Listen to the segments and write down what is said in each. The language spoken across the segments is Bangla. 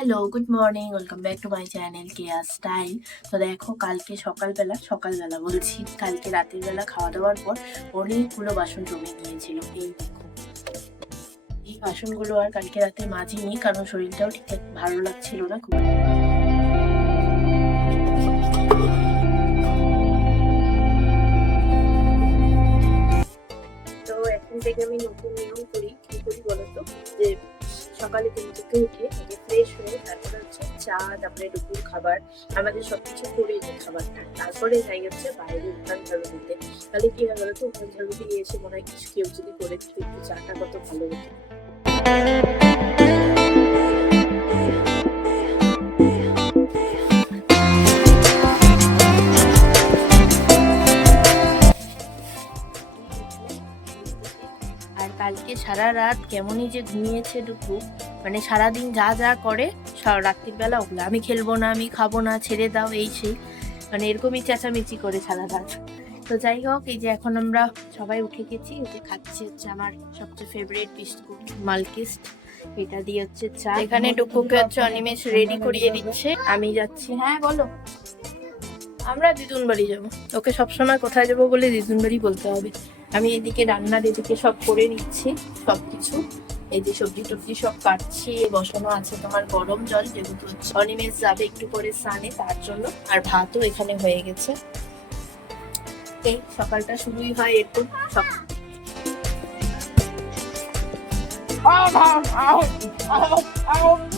Hello good morning welcome back to my channel Keya style তো দেখো, কালকে সকালবেলা সকালবেলা বলছি, কালকে রাতের বেলা খাওয়া দাওয়ার পর অনেকগুলো বাসন জমে গিয়েছিল, এই এই বাসনগুলো আর কালকে রাতে মাজিনি, কারণ শরীরটাও ঠিকঠাক ভালো লাগছিল না, খুব তো থেকে আমি নতুন নিয়ম করি, কি করি বলতো? যে সকালে ঘুম থেকে উঠে চা, তারপরে দুপুর খাবার, আমাদের সবকিছু করে নিই খাবারটা। তারপরে যাই হচ্ছে বাইরে উঠান ঝাড়ু দিতে। তাহলে কি হয় বলতো উঠান ঝাড়ু দিয়ে এসে মনে হয় কিছু কেউ যদি করে দিত, একটু চাটা কত ভালো হতো। কালকে সারা রাত কেমনই যে ঘুমিয়েছে দুপু মানে সারাদিন যা যা করে সা- রাত্রির বেলা ওগুলো আমি খেলব না আমি খাব না ছেড়ে দাও এই সেই। মানে এরকমই চেঁচামেচি করে সারা রাত। তো যাই হোক এই যে এখন আমরা সবাই উঠে গেছি উঠে খাচ্ছি হচ্ছে আমার সবচেয়ে ফেভারিট বিস্কুট মালকিস্ট। এটা দিয়ে হচ্ছে চা। এখানে টুকুকে হচ্ছে অনিমেষ রেডি করিয়ে দিচ্ছে। আমি যাচ্ছি। হ্যাঁ বলো। আমরা দিদুন বাড়ি যাব। ওকে সবসময় কোথায় যাব বলে দিদুন বাড়ি বলতে হবে। আমি এদিকে রান্নার এদিকে সব করে নিচ্ছি সবকিছু। এই যে সবজি টবজি সব কাটছি, বসানো আছে তোমার গরম জল, যেহেতু অনিমেষ যাবে একটু পরে সানে তার জন্য। আর ভাতও এখানে হয়ে গেছে। এই সকালটা শুরুই হয় এরকম সকাল হয়ে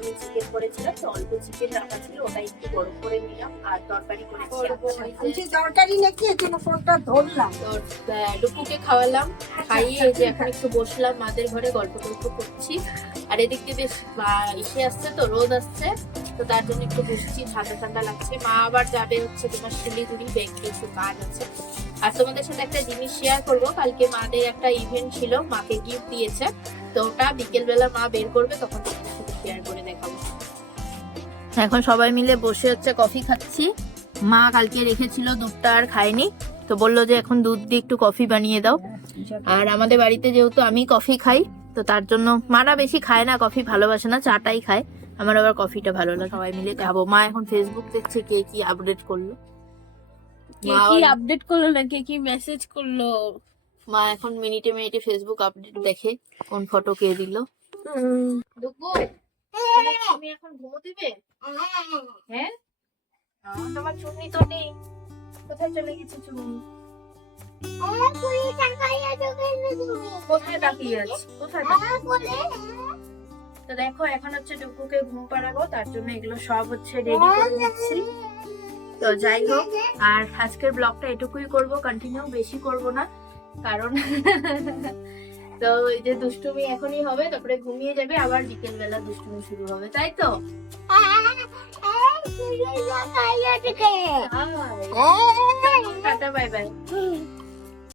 আমি চিকেন করেছিলাম তো অল্প চিকেন রাখা ছিল ওটা একটু গরম করে নিলাম আর তরকারি করেছি আজকে। বলছি নাকি এর জন্য ফোনটা ধরলাম। ডুকুকে খাওয়ালাম খাইয়ে এই যে এখন একটু বসলাম মাদের ঘরে গল্প টল্প করছি। আর এদিক দিয়ে বেশ ইসে আসছে তো রোদ আসছে তো তার জন্য একটু বসছি ঠান্ডা ঠান্ডা লাগছে। মা আবার যাবে হচ্ছে তোমার শিলিগুড়ি ব্যাংকে একটু কাজ আছে। আর তোমাদের সাথে একটা জিনিস শেয়ার করব কালকে মাদের একটা ইভেন্ট ছিল মাকে গিফট দিয়েছে। তো ওটা বিকেলবেলা মা বের করবে তখন শেয়ার করে দেখাবো। এখন সবাই মিলে বসে হচ্ছে কফি খাচ্ছি। মা কালকে রেখেছিল দুধটা আর খায়নি তো বলল যে এখন দুধ দিয়ে একটু কফি বানিয়ে দাও। আর আমাদের বাড়িতে যেহেতু আমি কফি খাই তো তার জন্য মারা বেশি খায় না কফি ভালোবাসে না চাটাই খায়। আমার আবার কফিটা ভালো লাগে। সবাই মিলে খাব। মা এখন ফেসবুক দেখছে কে কি আপডেট করল। কে কি আপডেট করল না কে কি মেসেজ করল? মা এখন মিনিটে মিনিটে ফেসবুক আপডেট দেখে কোন ফটো কে দিল। দুগু তুমি এখন ঘুমো দিবে? হ্যাঁ? তোমার চুন্নি তো নেই। কোথায় চলে গেছে চুন্নি? কোথায় তাকিয়ে আছে? কোথায় তো দেখো এখন হচ্ছে ডুকুকে ঘুম পাড়াবো তার জন্য এগুলো সব হচ্ছে রেডি করে নিচ্ছি। তো যাই হোক আর আজকের ব্লগটা এটুকুই করব কন্টিনিউ বেশি করব না কারণ তো এই যে দুষ্টুমি এখনই হবে তারপরে ঘুমিয়ে যাবে আবার বিকেল বেলা দুষ্টুমি শুরু হবে তাই তো বাই বাই